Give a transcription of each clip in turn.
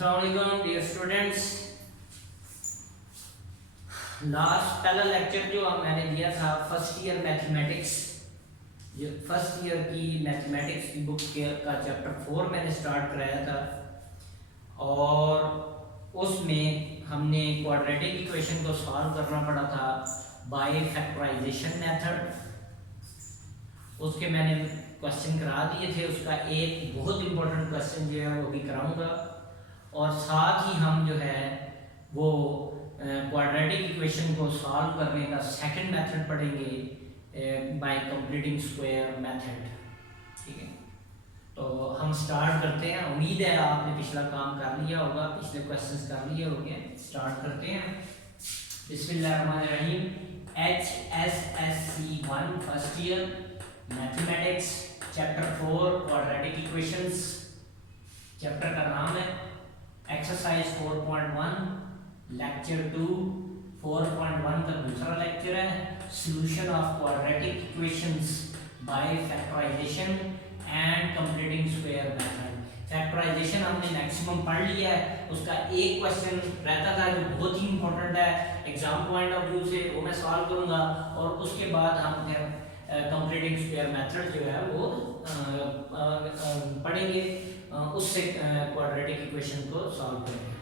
अस्सलाम वालेकुम dear students. Last पहला लेक्चर जो मैंने दिया था फर्स्ट ईयर मैथमेटिक्स, जो फर्स्ट ईयर की मैथमेटिक्स की बुक का चैप्टर 4 मैंने स्टार्ट कराया था और उसमें हमने क्वाड्रेटिक इक्वेशन को सॉल्व करना पड़ा था बाय फैक्टराइजेशन मेथड। उसके मैंने क्वेश्चन करा दिए थे, उसका एक बहुत इंपॉर्टेंट क्वेश्चन जो है वो भी कराऊंगा और साथ ही हम जो है वो क्वाड्रेटिक इक्वेशन को सॉल्व करने का सेकंड मेथड पढ़ेंगे बाय कंप्लीटिंग स्क्वायर मेथड। ठीक है, तो हम स्टार्ट करते हैं। उम्मीद है आपने पिछला काम कर लिया होगा, पिछले क्वेश्चंस कर लिए होंगे। स्टार्ट करते हैं। बिस्मिल्लाहिर्रहमानिर्रहीम। HSSC 1 first year mathematics chapter 4 quadratic equations. Chapter का नाम है एक्सरसाइज 4.1 लेक्चर 2। 4.1 का दूसरा लेक्चर है solution of quadratic equations by factorisation and completing square method. Factorisation हमने मैक्सिमम पढ़ लिया है, उसका एक क्वेश्चन रहता था जो बहुत ही इंपॉर्टेंट है एग्जाम पॉइंट ऑफ व्यू से, वो मैं सॉल्व करूंगा और उसके बाद हम फिर कंप्लीटिंग स्क्वायर मेथड जो है वो पढ़ेंगे, उससे क्वाड्रेटिक इक्वेशन को सॉल्व करेंगे।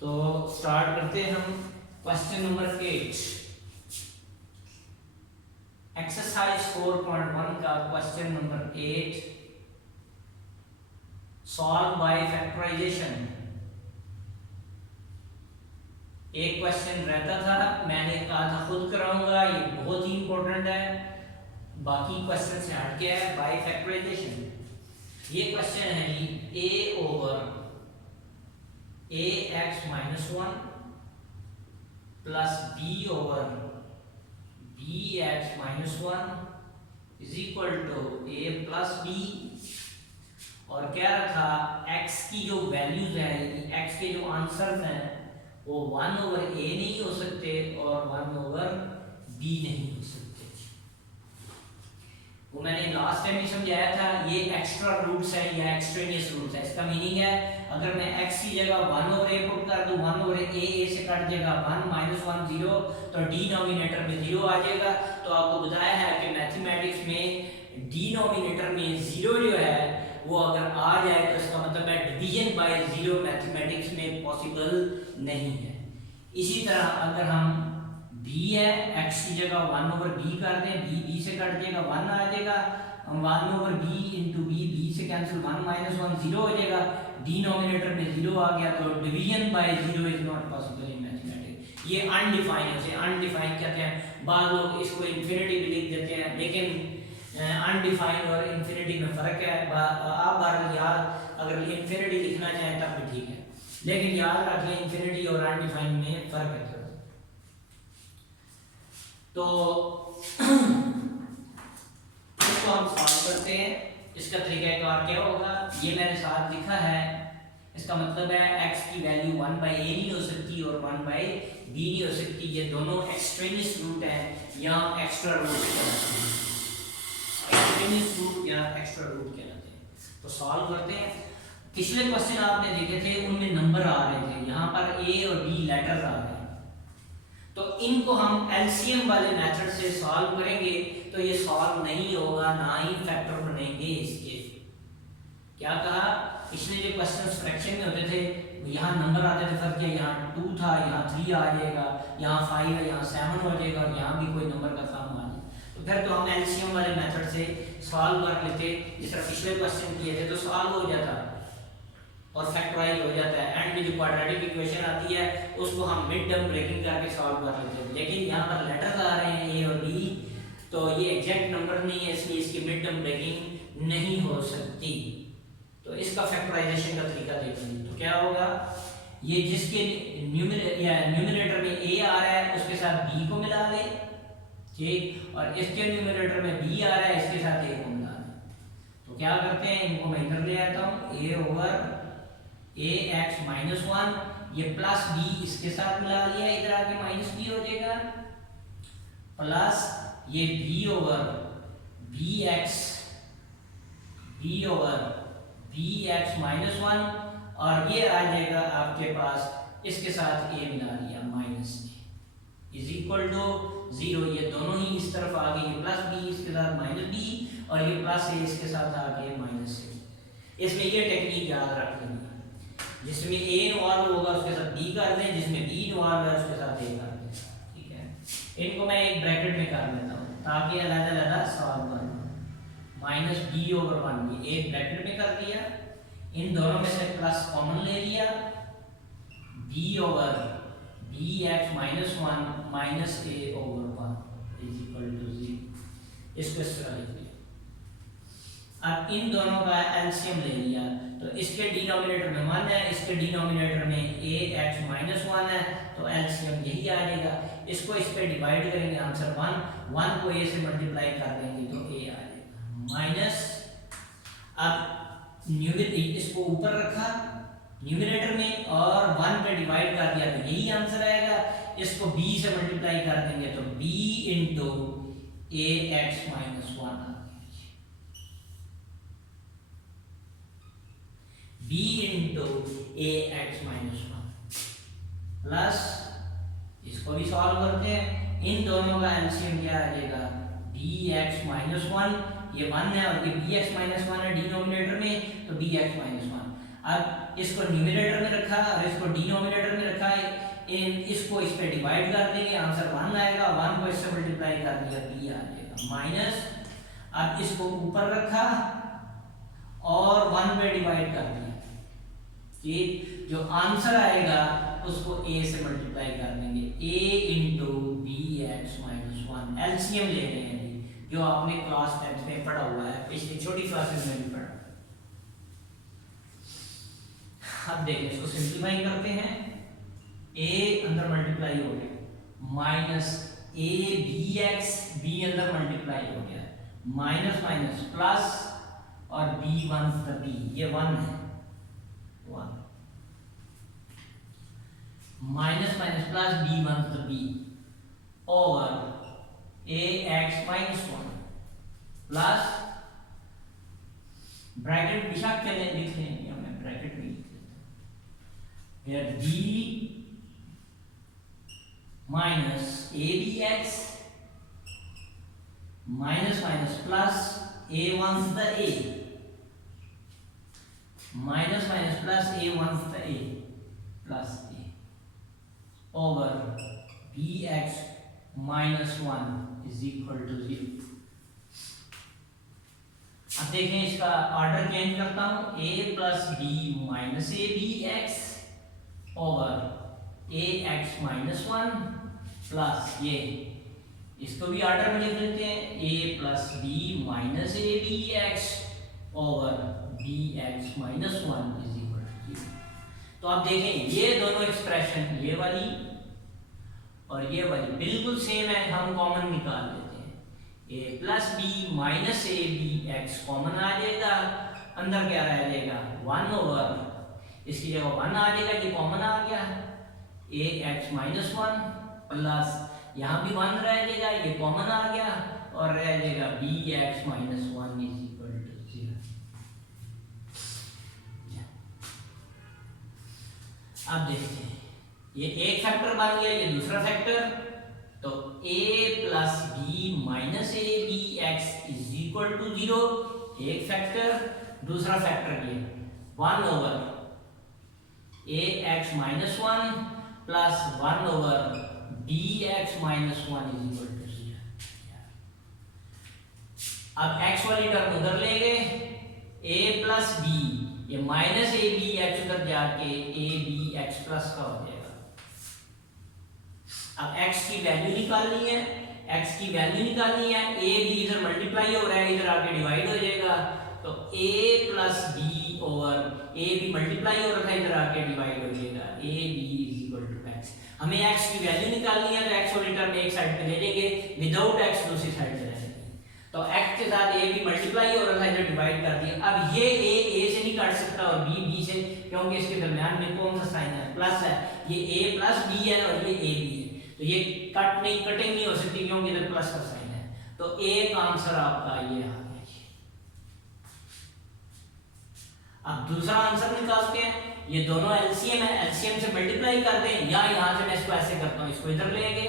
तो स्टार्ट करते हैं हम क्वेश्चन नंबर 8। एक्सरसाइज 4.1 का question number 8 solve by factorisation. एक क्वेश्चन रहता था, मैंने कहा था खुद कराऊंगा, ये बहुत ही इंपॉर्टेंट है, बाकी क्वेश्चन से हट गया है। बाय फैक्टराइजेशन ये क्वेश्चन है जी a over ax minus 1 plus b over bx minus 1 is equal to a plus b। और क्या रखा, x की जो वैल्यूज है, x के जो आंसर्स हैं वो 1 ओवर a नहीं हो सकते और 1 ओवर b नहीं हो सकते। वो मैंने लास्ट टाइम भी समझाया था, ये एक्स्ट्रा रूट्स है या एक्सट्रेनियस रूट्स है। इसका मीनिंग है अगर मैं x की जगह 1 ओवर a पुट कर दूं, 1 ओवर a से कट जाएगा 1 माइनस 1 0, तो डिनोमिनेटर में 0 आ जाएगा। तो आपको बताया है कि मैथमेटिक्स में डिनोमिनेटर में 0 जो है वो अगर आ जाए तो इसका मतलब है डिवीजन बाय 0 मैथमेटिक्स में पॉसिबल नहीं है। इसी तरह अगर हम b है, x की जगह 1 ओवर b कर दें, b से कट जाएगा 1 आ जाएगा, 1 ओवर b इंटू b से कैंसिल 1 माइनस 1 0 हो जाएगा। डिनोमिनेटर में 0 आ गया तो division bye 0 is not possible in mathematics. ये अनडिफाइंड है, अनडिफाइंड कहते हैं। बाद लोग इसको इन्फिनिटी भी लिख देते हैं, लेकिन अनडिफाइंड और इन्फिनिटी में फर्क है। आप बार याद अगर इन्फिनिटी लिखना चाहें तब भी ठीक है, लेकिन याद रखिए इन्फिनिटी और अनडिफाइंड में फर्क है। तो इसको हम सॉल्व करते हैं। इसका तरीकाकार क्या होगा, ये मैंने साथ लिखा है। इसका मतलब है x की वैल्यू 1 बाई a नहीं हो सकती और 1 बाई b नहीं हो सकती। ये दोनों एक्सट्रेनियस रूट है या एक्स्ट्रा रूट कहलाते हैं, एक्सट्रेनियस रूट या एक्स्ट्रा रूट कहलाते हैं। तो सॉल्व करते हैं। पिछले क्वेश्चन आपने देखे थे उनमें नंबर आ रहे थे, यहाँ पर a और b लेटर्स आ रहे हैं, तो इनको हम एलसीएम वाले मेथड से सॉल्व करेंगे तो ये सॉल्व नहीं होगा, ना ही फैक्टर बनेंगे इसके। क्या कहा, पिछले जो क्वेश्चंस फ्रैक्शन में होते थे यहाँ नंबर आते थे, फर्क क्या, यहाँ 2 था, यहाँ 3 आ जाएगा, यहाँ 5 है, यहाँ 7 हो जाएगा और यहाँ भी कोई नंबर का काम आ जाए। तो फिर तो हम एलसीएम वाले मेथड से सॉल्व कर लेते, जिस तरह पिछले क्वेश्चन किए थे, तो सॉल्व हो जाता और फैक्टराइज हो जाता है। एंड में जो क्वाड्रेटिक इक्वेशन आती है उसको हम मिड टर्म ब्रेकिंग करके सॉल्व कर लेते हैं। लेकिन यहाँ पर लेटर्स आ रहे हैं a और b, तो ये एग्जैक्ट नंबर नहीं है, इसलिए इसकी मिड टर्म ब्रेकिंग नहीं हो सकती। तो इसका फैक्टराइजेशन का तरीका देखेंगे तो क्या होगा, ये जिसके न्यूमरेटर में a आ रहा है उसके साथ b को मिला ले, ठीक, और इसके न्यूमरेटर में b आ रहा है इसके साथ a को मिला ले। तो क्या करते हैं, इनको मैं इधर ले आता हूँ, a ओवर ax माइनस 1, ये प्लस b इसके साथ मिला लिया, इधर आके माइनस b हो जाएगा, प्लस ये b over bx b over B x minus one, और ये आ जाएगा आपके पास, इसके साथ ए मिला लिया minus A is equal to 0। ये दोनों ही इस तरफ आ गए, ये प्लस बी इसके साथ माइनस बी, और ये प्लस ए इसके साथ आ गए माइनस ए। इसमें ये टेक्निक याद रख लेंगे, जिसमें ए इन्वॉल्व होगा उसके साथ बी कर दें, जिसमें बी इन्वॉल्व है उसके साथ ए कर दें। ठीक है, इनको मैं एक ब्रैकेट में कर लेता हूँ ताकि अलग-अलग सॉल्व कर लूँ। माइनस बी ओवर वन, ये एक ब्रैकेट में कर दिया, इन दोनों में से प्लस कॉमन ले लिया, b over B x minus one minus a over one is equal to 0। इसको इस तरह लिख लिया। अब इन दोनों का एलसीएम ले लिया, तो इसके डिनोमिनेटर में 1 है, इसके डिनोमिनेटर में ए एक्स माइनस वन है, तो एलसीएम यही आ जाएगा। इसको इस पे डिवाइड करेंगे, आंसर 1 को ए से मल्टीप्लाई कर देंगे तो ए आ जाएगा माइनस। अब इसको ऊपर रखा न्यूमरेटर में और 1 पे डिवाइड कर दिया तो यही आंसर आएगा। इसको b से मल्टीप्लाई कर देंगे तो b into a x minus one आ गया, b into a x minus one plus, इसको भी सॉल्व करते हैं, इन दोनों का एलसीएम क्या आ जाएगा, बी एक्स माइनस वन, ये 1 है और ये बी एक्स माइनस वन है डिनोमिनेटर में, तो बी एक्स माइनस वन। अब इसको न्यूमरेटर में रखा और इसको डिनोमिनेटर में रखा है, इसको इस पे डिवाइड कर देंगे, आंसर 1 आएगा, 1 को इससे मल्टीप्लाई कर दिया बी आ जाएगा माइनस। अब इसको ऊपर रखा और 1 पे डिवाइड कर दिया, ये जो आंसर आएगा उसको a से मल्टीप्लाई कर देंगे, a into b x minus one. LCM ले रहे हैं जो आपने क्लास 10 में पढ़ा हुआ है, पिछली छोटी क्लासेस में भी पढ़ा। अब देखिए इसको सिंप्लीफाई करते हैं, a अंदर मल्टीप्लाई हो गया minus A B X, B अंदर मल्टीप्लाई हो गया माइनस माइनस प्लस, और b वन बी, ये 1 है 1 minus minus plus b one B over ए x minus one plus bracket बेशक के लिए लिख लेंगे, हमें ब्रैकेट में लिख लेते हैं, b minus A B x minus minus plus a one a minus minus plus a one a plus a over B x minus one is equal to 0। अब देखें इसका ऑर्डर चेंज करता हूं, a plus B minus A B x over A x minus one plus, ये इसको भी order में लिख लेते हैं, a plus B minus A B x over B x minus one is equal to 0। तो आप देखें ये दोनों एक्सप्रेशन, ये वाली और ये वाली बिल्कुल सेम है, हम कॉमन निकाल लेते हैं, a plus B minus A B X common आ जाएगा, अंदर क्या रह जाएगा 1 ओवर, इसकी जगह 1 आ जाएगा, ये कॉमन आ गया, ए एक्स माइनस वन प्लस यहाँ भी 1 रह जाएगा, ये कॉमन आ गया, और रह जाएगा b x minus one is equal to 0। अब देखते हैं, ये एक फैक्टर बन गया, ये दूसरा फैक्टर, तो a plus B minus A B x is equal to 0, एक फैक्टर, दूसरा फैक्टर ये 1 over A x minus one plus 1 over B x minus one is equal to 0। अब x वाली टर्म उधर ले गए, a प्लस बी, ये minus A B x उधर जाके ए बी एक्स प्लस का हो जाएगा। अब x की वैल्यू निकालनी है, x की वैल्यू निकालनी है, a b इधर मल्टीप्लाई हो रहा है, इधर आके डिवाइड हो जाएगा, तो a plus b over a b multiply हो रहा है, इधर आके डिवाइड हो जाएगा, a b is equal to x। हमें x की वैल्यू निकालनी है, तो x वाली टर्म एक साइड पे ले लेंगे, विदाउट x दूसरी साइड पे ले लेंगे, तो x के साथ a b मल्टीप्लाई हो रहा है, इधर डिवाइड कर दिया। अब ये a से नहीं काट सकता और b से, क्योंकि इसके दरमियान में कौन सा साइन है, प्लस है, ये a प्लस b है और ये a b है, तो ये कट नहीं, कटिंग नहीं हो सकती क्योंकि इधर प्लस का साइन है, तो एक आंसर आपका ये आ गया। अब दूसरा आंसर निकालते हैं, ये दोनों एलसीएम है, एलसीएम से मल्टीप्लाई कर दें, या यहाँ से मैं इसको ऐसे करता हूँ, इसको इधर ले गए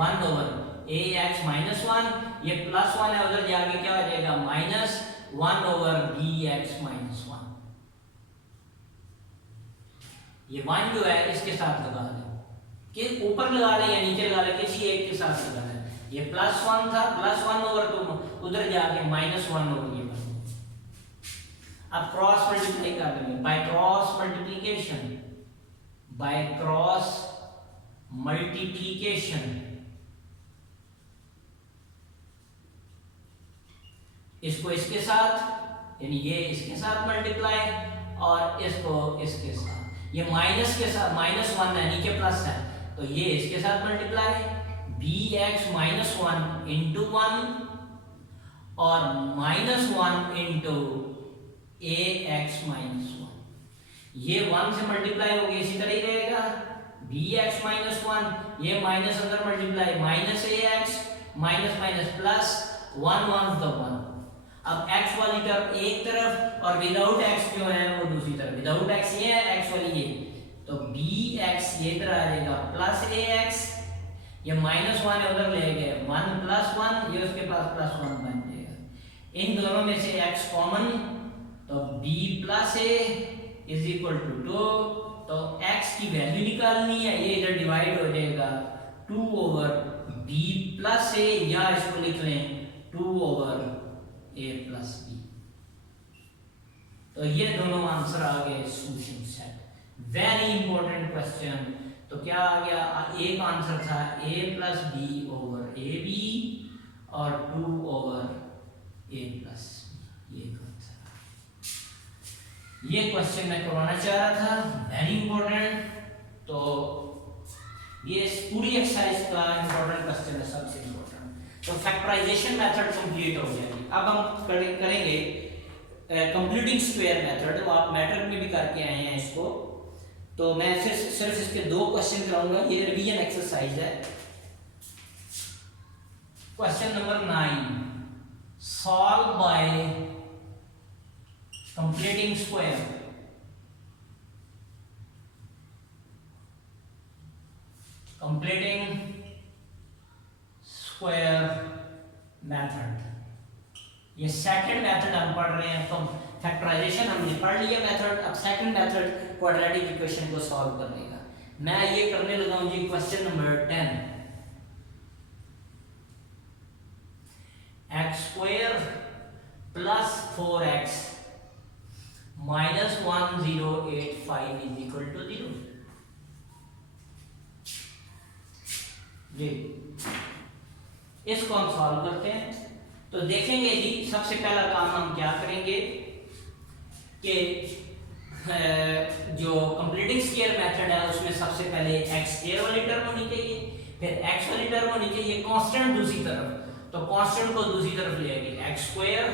1 ओवर ए एक्स माइनस 1, ये प्लस 1 है, उधर जाके क्या हो जाएगा minus 1 over B x minus 1। ये 1 जो है इसके साथ लगा दें, कि ऊपर लगा लें या नीचे लगा लें, किसी एक के साथ लगा लें। ये प्लस 1 था, प्लस 1 ओवर तो उधर जाके माइनस 1 ओवर ये बन। अब क्रॉस मल्टीप्लाई कर देंगे, by cross multiplication, by cross multiplication इसको इसके साथ, यानी ये इसके साथ मल्टीप्लाई और इसको इसके साथ, ये माइनस के साथ, माइनस 1 है नीचे प्लस है, तो ये इसके साथ multiply b x minus 1 into 1 और minus 1 into a x minus 1, ये 1 से मल्टीप्लाई हो गया, इसी तरह ही रहेगा बी एक्स माइनस 1, ये माइनस अंदर मल्टीप्लाई माइनस ए एक्स माइनस माइनस प्लस 1 1 तो 1। अब x वाली टर्म एक तरफ और विदाउट x जो है वो दूसरी तरफ, विदाउट x ये है, x वाली ये, तो bx ये तरह आ जाएगा प्लस ax, ये माइनस 1 है उधर ले गए 1 प्लस 1, ये उसके पास प्लस 1 बन जाएगा। इन दोनों में से x कॉमन, तो b plus a is equal to 2, तो x की वैल्यू निकालनी है, ये इधर डिवाइड हो जाएगा 2 ओवर b प्लस a, या इसको लिख लें 2 ओवर a प्लस b। तो ये दोनों आंसर आ गए solution set. Very important question. तो क्या आ गया, एक आंसर था a plus b over a b और 2 ओवर a प्लस बी, ये आंसर। ये क्वेश्चन मैं करवाना चाह रहा था, वेरी इंपॉर्टेंट। तो ये पूरी एक्सरसाइज का इंपॉर्टेंट क्वेश्चन है, सबसे इंपॉर्टेंट। तो फैक्टराइजेशन मेथड कंप्लीट हो जाएगी। अब हम करेंगे कंप्लीटिंग स्क्वायर मेथड, तो आप मैट्रिक में भी करके आए हैं इसको, तो मैं सिर्फ इसके 2 क्वेश्चन कराऊंगा, ये रिवीजन एक्सरसाइज है। Question number 9, solve by completing square. Completing square method, ये सेकंड मेथड हम पढ़ रहे हैं। तो फैक्टराइजेशन हमने पढ़ लिया मेथड, अब सेकंड मेथड क्वाड्रेटिक इक्वेशन को सॉल्व करने का। मैं ये करने लगा हूं जी question number 10, x square plus 4x minus 1085 is equal to 0। जी इसको हम सॉल्व करते हैं। तो देखेंगे जी, सबसे पहला काम हम क्या करेंगे कि जो कंप्लीटिंग स्क्वायर मेथड है उसमें सबसे पहले x स्क्वायर वाली टर्म होनी चाहिए, फिर x वाली टर्म होनी चाहिए, कांस्टेंट दूसरी तरफ, तो कांस्टेंट को दूसरी तरफ ले आएंगे, x स्क्वायर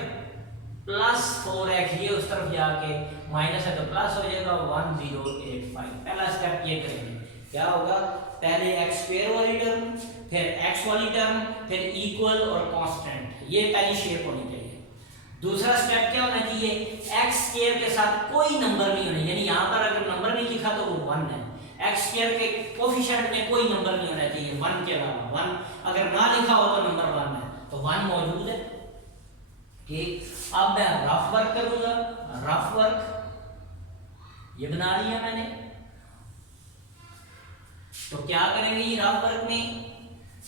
प्लस 4x, ये उस तरफ जाके माइनस है तो प्लस हो जाएगा 1085। पहला स्टेप ये करेंगे, क्या होगा, पहले x स्क्वायर वाली टर्म, फिर x वाली टर्म, फिर इक्वल और कांस्टेंट, ये पहली शेप होनी चाहिए। दूसरा स्टेप क्या होना चाहिए, x स्क्वायर के साथ कोई नंबर नहीं होना, यानी यहां पर अगर नंबर नहीं लिखा तो वो 1 है। x स्क्वायर के कोफिशिएंट में कोई नंबर नहीं होना चाहिए 1 के अलावा, 1 अगर ना लिखा हो तो नंबर 1 है, तो 1 मौजूद है। ठीक, अब मैं रफ वर्क करूंगा, रफ वर्क ये बना लिया मैंने। तो क्या करेंगे ये रफ वर्क में,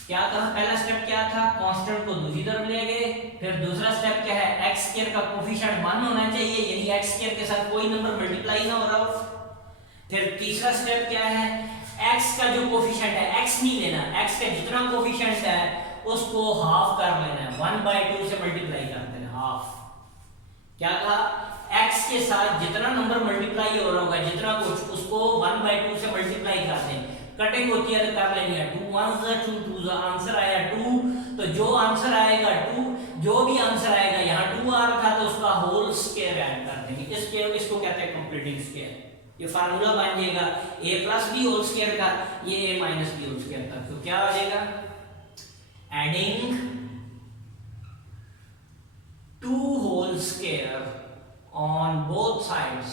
क्या कहा, पहला स्टेप क्या था, कांस्टेंट को दूसरी तरफ ले गए, फिर दूसरा स्टेप क्या है, x स्क्वायर का कोफिशिएंट 1 होना चाहिए, यानी x स्क्वायर के साथ कोई नंबर मल्टीप्लाई ना हो रहा हो। फिर तीसरा स्टेप क्या है, x का जो कोफिशिएंट है, x नहीं लेना, x का जितना कोफिशिएंट है उसको हाफ कर लेना है, 1/2 से मल्टीप्लाई कर देना, हाफ। क्या कहा, x के साथ जितना नंबर मल्टीप्लाई हो रहा होगा, जितना कुछ, उसको 1/2 से मल्टीप्लाई कर दें। कटिंग होती है तो कर लेनी है, 2 1 2 2 आंसर आया 2, तो जो आंसर आएगा 2, जो भी आंसर आएगा, यहाँ 2 आ रखा तो उसका होल स्क्वायर ऐड कर देंगे, इसको कहते हैं कंप्लीटिंग स्क्वायर। ये फार्मूला बन जाएगा a plus b whole square का, ये a minus b whole square का, तो क्या हो जाएगा, adding 2 whole square on both sides,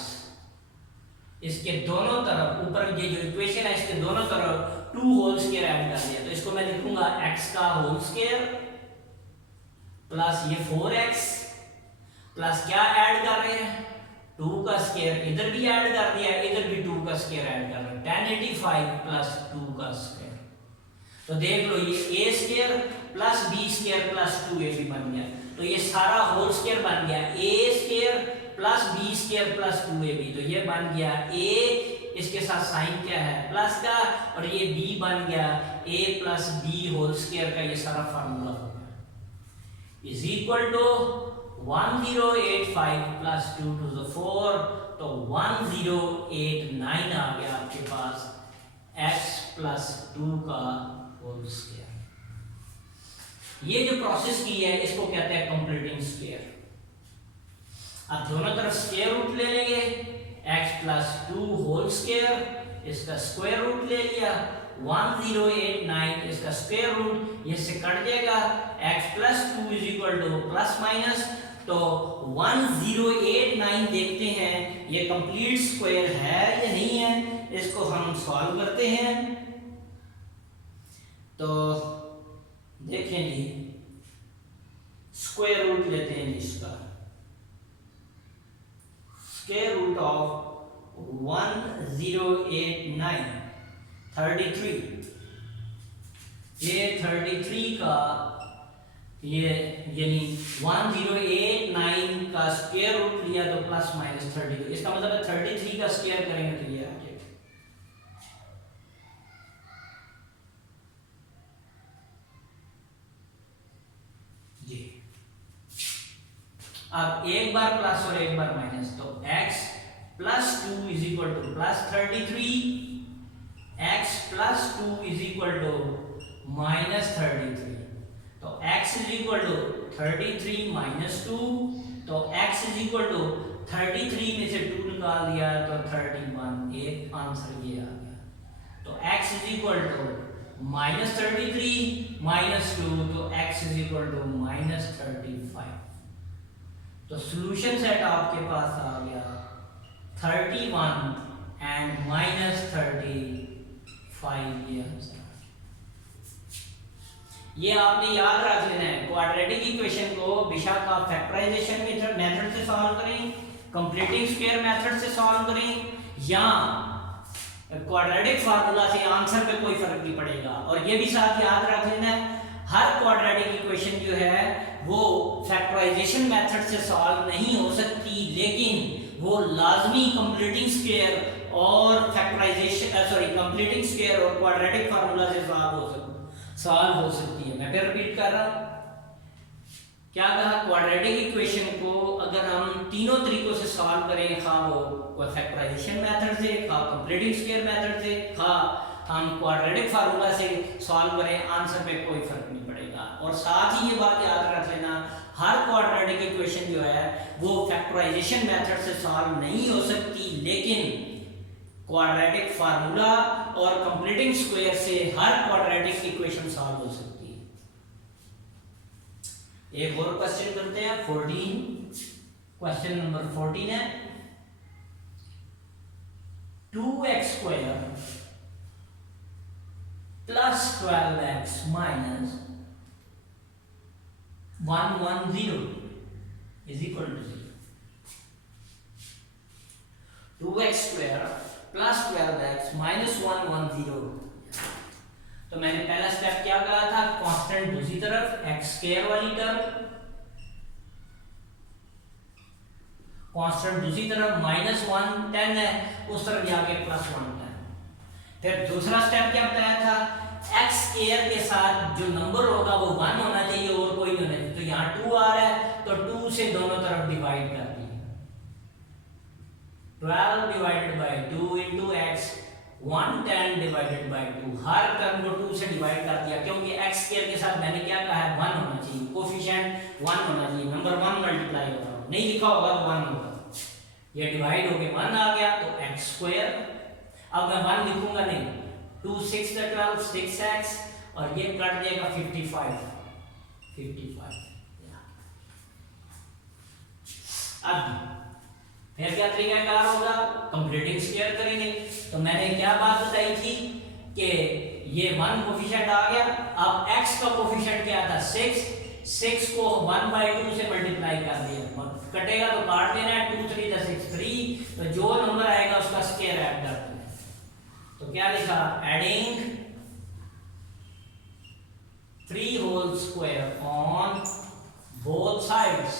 इसके दोनों तरफ, ऊपर ये जो इक्वेशन है इसके दोनों तरफ 2 होल स्क्वायर ऐड कर दिया, तो इसको मैं लिखूंगा x का होल स्क्वायर प्लस ये 4x प्लस क्या ऐड कर रहे हैं 2 का स्क्वायर, इधर भी ऐड कर दिया, इधर भी 2 का स्क्वायर ऐड कर रहे हैं, 1085 प्लस 2 का स्क्वायर। तो देख लो ये a square plus b square plus 2ab बन गया, तो ये सारा होल स्क्वायर बन गया a square plus b square plus 2ab, तो ये बन गया a, इसके साथ साइन क्या है प्लस का, और ये b बन गया a plus b whole square का, ये सारा फार्मूला हो गया is equal to 1085 plus 2 to the 4, तो 1089 आ गया आपके पास x प्लस 2 का होल स्क्वायर। ये जो प्रोसेस की है इसको कहते हैं कंप्लीटिंग स्क्वायर। अब दोनों तरफ स्क्वायर रूट ले लेंगे, x प्लस 2 होल स्क्वायर, इसका स्क्वायर रूट ले लिया, 1089 इसका स्क्वायर रूट, ये से कट जाएगा, x plus 2 is equal to plus minus, तो 1089 देखते हैं ये कंप्लीट स्क्वायर है या नहीं है, इसको हम सॉल्व करते हैं। तो देखें जी, स्क्वायर रूट लेते हैं जिसका, स्क्वायर रूट ऑफ 1089 33, ये 33 का ये यानी 1089 का स्क्वायर रूट लिया तो प्लस माइनस 32, इसका मतलब है 33 का स्क्वायर करेंगे तो ये आ जाएगा। जी अब एक बार प्लस और एक बार माइनस, तो x plus 2 is equal to plus 33, x plus 2 is equal to minus 33, तो x is equal to 33 minus 2, तो x इज इक्वल टू 33 में से 2 निकाल दिया तो 31, एक आंसर ये आ गया। तो x is equal to minus 33 minus 2, तो x is equal to minus 35। तो सॉल्यूशन सेट आपके पास आ गया 31 एंड माइनस 35, ये आंसर। ये आपने याद रख लेना है, क्वाड्रेटिक इक्वेशन को बेशक आप फैक्टराइजेशन मेथड से सॉल्व करें, कंप्लीटिंग स्क्वायर मेथड से सॉल्व करें, या क्वाड्रेटिक फार्मूला से, आंसर पे कोई फर्क नहीं पड़ेगा। और ये भी साथ याद रख लेना है, हर क्वाड्रेटिक इक्वेशन जो है वो फैक्टराइजेशन मेथड से सॉल्व नहीं हो सकती, लेकिन वो लाजमी कंप्लीटिंग स्क्वायर और फैक्टराइजेशन कंप्लीटिंग स्क्वायर और क्वाड्रेटिक फार्मूला से सॉल्व हो सकती है। मैं फिर रिपीट कर रहा हूं, क्या कहा, क्वाड्रेटिक इक्वेशन को अगर हम तीनों तरीकों से सॉल्व करें, खा वो फैक्टराइजेशन मेथड से, खा कंप्लीटिंग स्क्वायर मेथड से, खा हम क्वाड्रेटिक फार्मूला से सॉल्व करें, आंसर पे कोई फर्क नहीं पड़ेगा। और साथ ही ये बात याद रख लेना, हर क्वाड्रेटिक इक्वेशन जो है वो फैक्टराइजेशन मेथड से सॉल्व नहीं हो सकती, लेकिन क्वाड्रेटिक फार्मूला और कंप्लीटिंग स्क्वायर से हर क्वाड्रेटिक इक्वेशन सॉल्व हो सकती है। एक और क्वेश्चन करते हैं, 14, क्वेश्चन नंबर 14 है 2x square plus 12x minus 110 is equal to 0। 2x square plus 12x minus 110, तो मैंने पहला स्टेप क्या कहा था, कांस्टेंट दूसरी तरफ x स्क्वायर वाली टर्म, कांस्टेंट दूसरी तरफ माइनस 110 है, उस तरफ जाके प्लस 110। फिर दूसरा स्टेप क्या बताया था, x स्क्वायर के साथ जो नंबर होगा वो 1 होना चाहिए और कोई नहीं होना चाहिए, तो यहाँ 2 आ रहा है तो 2 से दोनों तरफ डिवाइड कर दिए, 12 divided by 2 into x, 110 divided by 2, her term को 2 से डिवाइड कर दिया, क्योंकि x स्क्वायर के साथ मैंने क्या कहा है 1 होना चाहिए, कोफिशिएंट 1 होना चाहिए, नंबर 1 मल्टीप्लाई होगा, नहीं लिखा होगा तो 1 होगा, ये डिवाइड होके 1 आ गया तो x स्क्वायर, अब मैं 1 लिखूंगा नहीं, 2 6 12 6x, और ये कट जाएगा 55। अब फिर क्या तरीकाकार होगा, कंप्लीटिंग स्क्वायर करेंगे। तो मैंने क्या बात बताई थी कि ये 1 कोफिशिएंट आ गया, अब x का कोफिशिएंट क्या था 6 को 1/2 से मल्टीप्लाई कर दिया, कटेगा तो काट देना है, 2 3 = 6 3, तो जो नंबर आएगा उसका स्क्वायर ऐड कर देना। तो क्या लिखा, adding 3 whole square on both sides,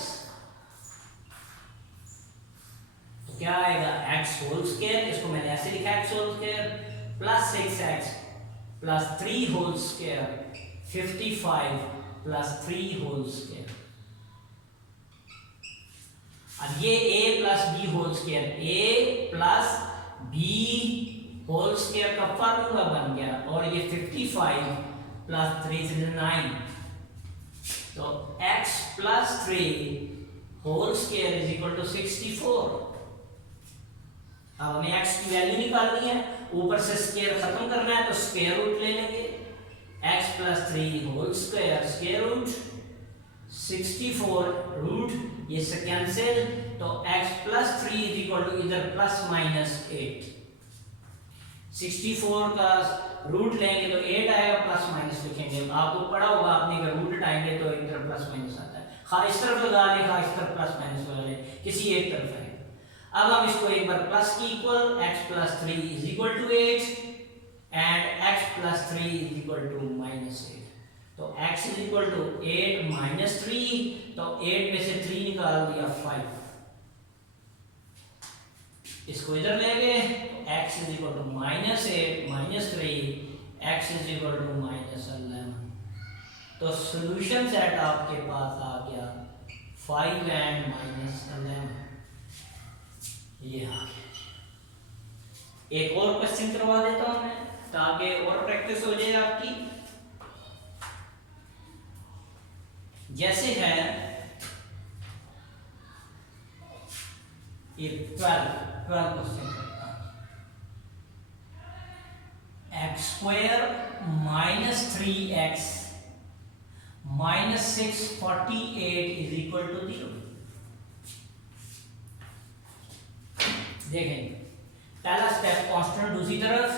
तो क्या आएगा x होल स्क्वायर, इसको मैंने ऐसे लिखा x whole square plus 6x plus 3 whole square 55 plus 3 whole square. अब ये a plus b whole square, a plus b whole square का फार्मूला बन गया, और ये 55 प्लस 3 से 9, तो x plus 3 whole square is equal to 64। अब हमें x की वैल्यू निकालनी है, ऊपर से स्क्वायर खत्म करना है, तो स्क्वायर रूट ले लेंगे, x plus 3 whole square square root 64 root ये से कैंसिल, तो x plus 3 is equal to इधर प्लस माइनस 8, 64 का रूट लेंगे तो 8 आएगा, प्लस माइनस लिखेंगे, आपको पढ़ा होगा आपने अगर रूट हटाएंगे तो इधर प्लस माइनस आता है, खा इस तरफ लगा ले, खा इस तरफ प्लस माइनस लगा ले, किसी एक तरफ है। अब हम इसको एक बार प्लस की equal, x plus 3 is equal to 8 and x plus 3 is equal to minus 8, तो x is equal to 8 minus 3, तो 8 में से 3 निकाल दिया 5, इसको इधर ले गए, तो x is equal to minus 8 minus 3, x is equal to minus 11, तो सॉल्यूशन सेट आपके पास आ गया 5 एंड माइनस 11, ये आ गया। एक और क्वेश्चन करवा देता हूं मैं ताकि और प्रैक्टिस हो जाए आपकी। जैसे है ये 12 क्वेश्चन करता हूं, x square minus 3x minus 648 is equal to 0। देखेंगे पहला स्टेप कांस्टेंट, दूसरी तरफ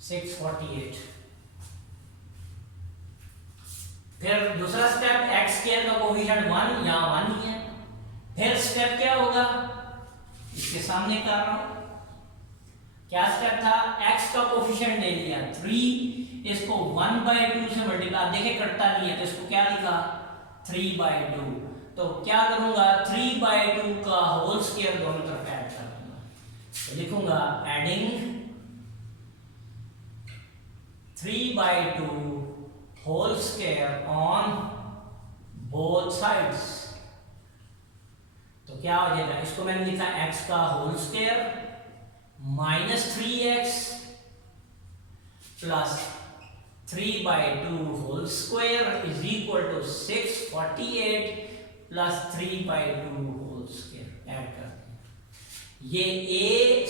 648, फिर दूसरा स्टेप x स्क्वायर का कोफिशिएंट 1, यहां 1 ही है, फिर स्टेप क्या होगा, इसके सामने कर रहा हूं, क्या स्टेप था, x का कोफिशिएंट ले लिया 3, इसको 1/2 से मल्टीप्लाई, देखे कटता नहीं है, तो इसको क्या लिखा 3/2, तो क्या करूंगा 3/2 का होल स्क्वायर दोनों तरफ ऐड कर दूंगा, तो लिखूंगा adding 3/2 whole square on both sides, तो क्या हो जाएगा, इसको मैंने लिखा x का whole square minus 3x plus 3/2 whole square is equal to 648 plus 3/2 whole square add कर दें, ये a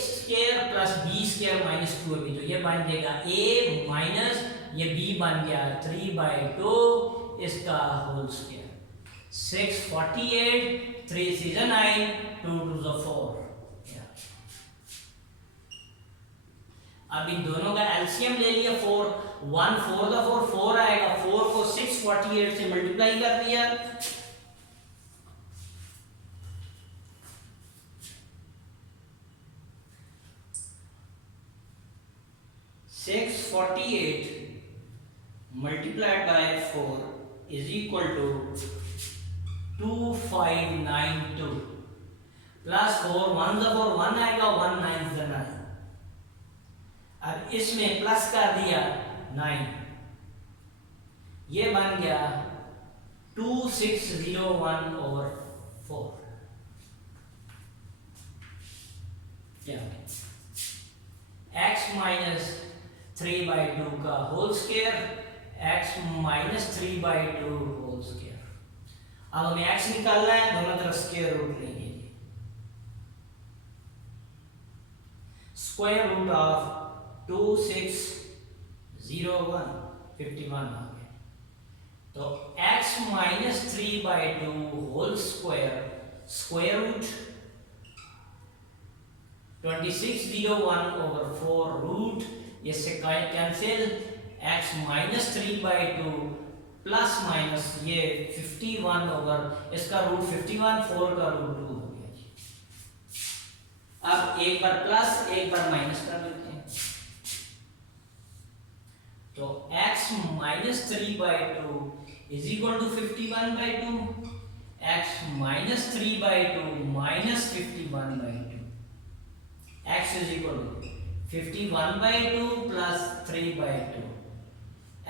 square plus b square minus 2 अभी, तो ये बन जाएगा a माइनस ये b बन गया 3/2 इसका होल स्क्वायर, 648 3 6 9 2 2 4। अब इन दोनों का एलसीएम ले लिया 4, 1 4 का 4 4 आएगा, 4 को 648 से मल्टीप्लाई कर दिया, multiplied by 4 is equal to 2592 plus 4 1 का 4 1 आएगा, 1 9 का 9, अब इसमें प्लस कर दिया 9, ये बन गया 2601 over 4, क्या x माइनस 3/2 का whole square, x minus 3/2 whole square. अब हमें x निकालना है, दोनों तरफ स्क्वायर रूट लेंगे, स्क्वायर रूट ऑफ 2601 51 आ गया, तो x minus 3/2 whole square root 2601/4 root, इससे cancel, x minus 3/2 plus minus ये 51 ओवर इसका रूट 51, 4 का रूट 2 हो गया जी। अब एक बार प्लस एक बार माइनस कर लेते हैं। तो x minus 3/2 is equal to 51/2, x minus 3/2 minus 51/2, x is equal to 51/2 plus 3/2,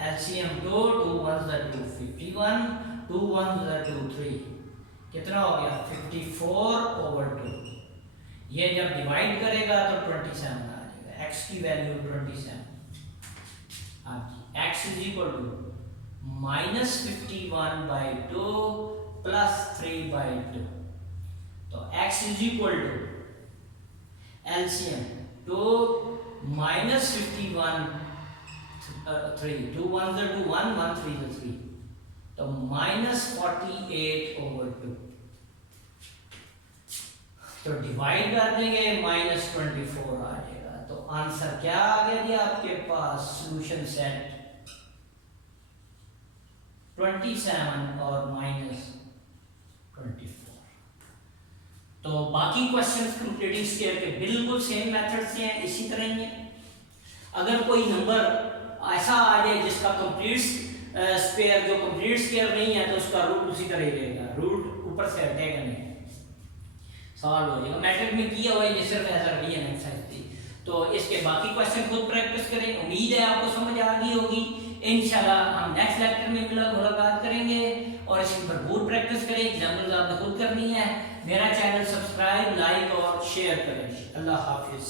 LCM 2 1s are 2, 51, 2 1s are 2, 3, कितना हो गया 54/2। ये जब डिवाइड करेगा तो 27 आ जाएगा, x की value 27। x is equal to minus 51/2 plus 3/2, तो x is equal to LCM 2 minus 51 3, 2 1s are 2, 1 1 3 is 3, तो माइनस 48/2। तो डिवाइड कर देंगे माइनस 24 आ जाएगा। तो आंसर क्या आ गया जी आपके पास, सॉल्यूशन सेट 27 और माइनस 24। तो बाकी क्वेश्चंस कंप्लीटिंग स्केयर के बिल्कुल सेम मेथड से हैं, इसी तरह ही है। अगर कोई नंबर ऐसा आ जाए जिसका कंप्लीट स्क्वायर जो कंप्लीट स्क्वायर नहीं है तो उसका रूट उसी तरह ही रहेगा, रूट ऊपर से हटेगा नहीं, सॉल्व हो जाएगा। मैट्रिक में किया हुआ ये सिर्फ ऐसा भी है एक्सरसाइज थी। तो इसके बाकी क्वेश्चन खुद प्रैक्टिस करें, उम्मीद है आपको समझ आ गई होगी। इंशाल्लाह हम नेक्स्ट लेक्चर में मुलाकात करेंगे और इसकी भरपूर प्रैक्टिस करें, एग्जाम्पल्स आपने खुद करनी है। मेरा चैनल सब्सक्राइब, लाइक और शेयर करें। अल्लाह हाफिज।